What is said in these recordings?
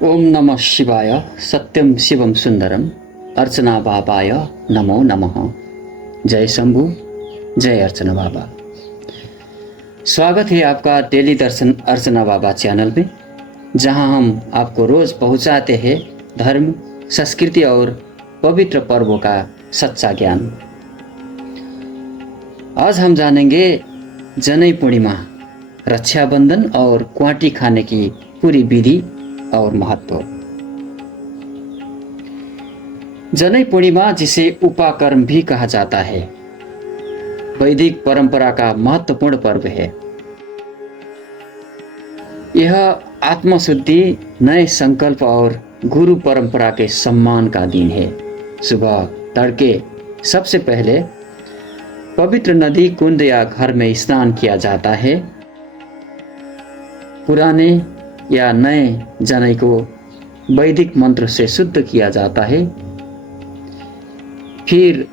ओम नमः शिवाय। सत्यम शिवम सुंदरम। अर्चना बाबाय नमो नमः। जय शंभु, जय अर्चना बाबा। स्वागत है आपका डेली दर्शन अर्चना बाबा चैनल में, जहां हम आपको रोज पहुंचाते हैं धर्म, संस्कृति और पवित्र पर्वों का सच्चा ज्ञान। आज हम जानेंगे जनै पूर्णिमा, रक्षाबंधन और क्वाटी खाने की पूरी विधि और महत्व। जनै पूर्णिमा, जिसे उपाकर्म भी कहा जाता है, वैदिक परंपरा का महत्वपूर्ण पर्व है। यह आत्मशुद्धि, नए संकल्प और गुरु परंपरा के सम्मान का दिन है। सुबह तड़के सबसे पहले पवित्र नदी, कुंड या घर में स्नान किया जाता है। पुराने या नए जनै को वैदिक मंत्र से शुद्ध किया जाता है। फिर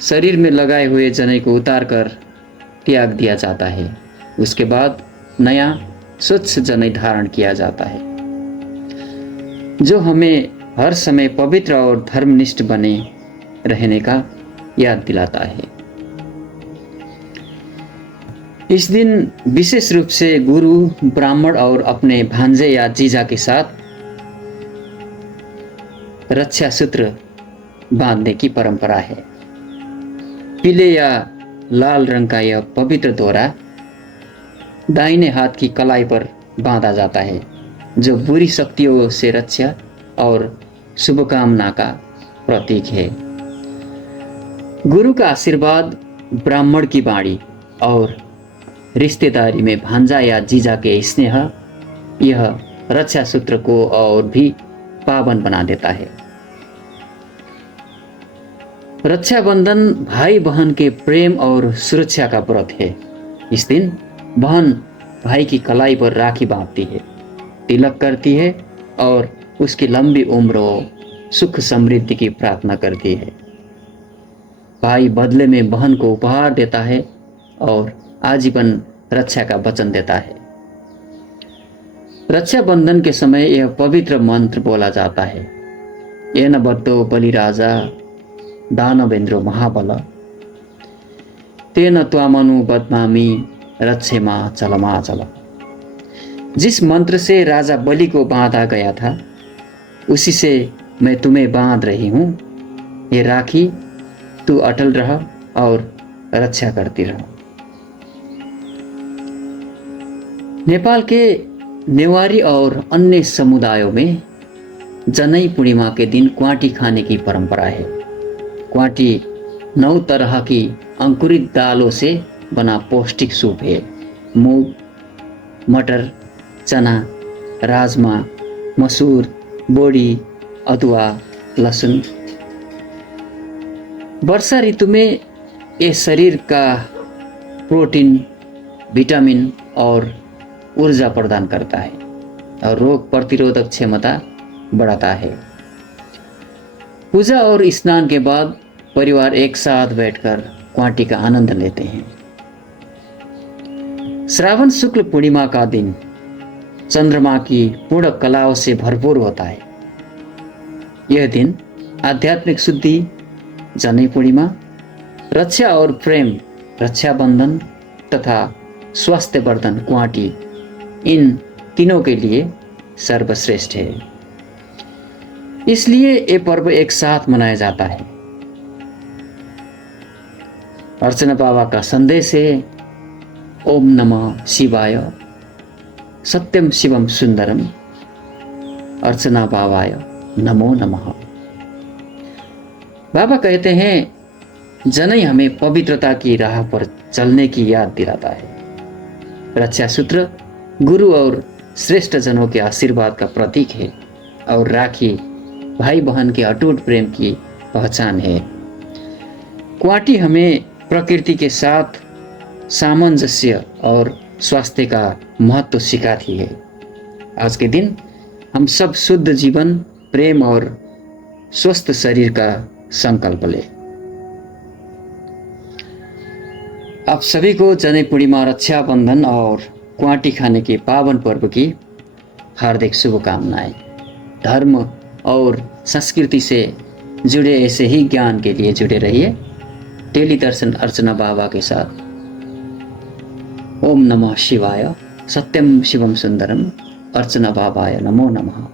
शरीर में लगाए हुए जनै को उतारकर त्याग दिया जाता है। उसके बाद नया स्वच्छ जनै धारण किया जाता है, जो हमें हर समय पवित्र और धर्मनिष्ठ बने रहने का याद दिलाता है। इस दिन विशेष रूप से गुरु, ब्राह्मण और अपने भांजे या जीजा के साथ रक्षा सूत्र बांधने की परंपरा है। पीले या लाल रंग का यह पवित्र दोरा दाहिने हाथ की कलाई पर बांधा जाता है, जो बुरी शक्तियों से रक्षा और शुभकामना का प्रतीक है। गुरु का आशीर्वाद, ब्राह्मण की वाणी और रिश्तेदारी में भांजा या जीजा के स्नेह, यह रक्षा सूत्र को और भी पावन बना देता है। रक्षाबंधन भाई बहन के प्रेम और सुरक्षा का व्रत है। इस दिन बहन भाई की कलाई पर राखी बांधती है, तिलक करती है और उसकी लंबी उम्र और सुख समृद्धि की प्रार्थना करती है। भाई बदले में बहन को उपहार देता है और आजीवन रक्षा का वचन देता है। रक्षाबंधन के समय यह पवित्र मंत्र बोला जाता है, येन बद्धो बलिराजा दानवेन्द्रो महाबल, तेन त्वामनु बदनामी रक्षेमा चलमाचल। जिस मंत्र से राजा बलि को बांधा गया था, उसी से मैं तुम्हें बांध रही हूँ। ये राखी तू अटल रह और रक्षा करती रह। नेपाल के नेवारी और अन्य समुदायों में जनै पूर्णिमा के दिन क्वाटी खाने की परंपरा है। क्वाटी 9 तरह की अंकुरित दालों से बना पौष्टिक सूप है। मूंग, मटर, चना, राजमा, मसूर, बोड़ी, अदुआ, लहसुन। वर्षा ऋतु में ये शरीर का प्रोटीन, विटामिन और ऊर्जा प्रदान करता है और रोग प्रतिरोधक क्षमता बढ़ाता है। पूजा और स्नान के बाद परिवार एक साथ बैठकर क्वाटी का आनंद लेते हैं। श्रावण शुक्ल पूर्णिमा का दिन चंद्रमा की पूर्ण कलाओं से भरपूर होता है। यह दिन आध्यात्मिक शुद्धि, जनै पूर्णिमा, रक्षा और प्रेम, रक्षाबंधन तथा स्वास्थ्यवर्धन क्वाटी, इन तीनों के लिए सर्वश्रेष्ठ है। इसलिए ये पर्व एक साथ मनाया जाता है। अर्चना बाबा का संदेश है, ओम नमः शिवाय, सत्यम शिवम सुंदरम, अर्चना बाबाय नमो नमः। बाबा कहते हैं, जनै हमें पवित्रता की राह पर चलने की याद दिलाता है। रक्षा सूत्र गुरु और श्रेष्ठ जनों के आशीर्वाद का प्रतीक है और राखी भाई बहन के अटूट प्रेम की पहचान है। क्वाटी हमें प्रकृति के साथ सामंजस्य और स्वास्थ्य का महत्व सिखाती है। आज के दिन हम सब शुद्ध जीवन, प्रेम और स्वस्थ शरीर का संकल्प लें। आप सभी को जनै पूर्णिमा, रक्षाबंधन और क्वाटी खाने के पावन पर्व की हार्दिक शुभकामनाएं। धर्म और संस्कृति से जुड़े ऐसे ही ज्ञान के लिए जुड़े रहिए डेली दर्शन अर्चना बाबा के साथ। ओम नमः शिवाय, सत्यम शिवम सुंदरम, अर्चना बाबाय नमो नमः।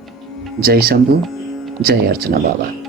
जय शंभु, जय अर्चना बाबा।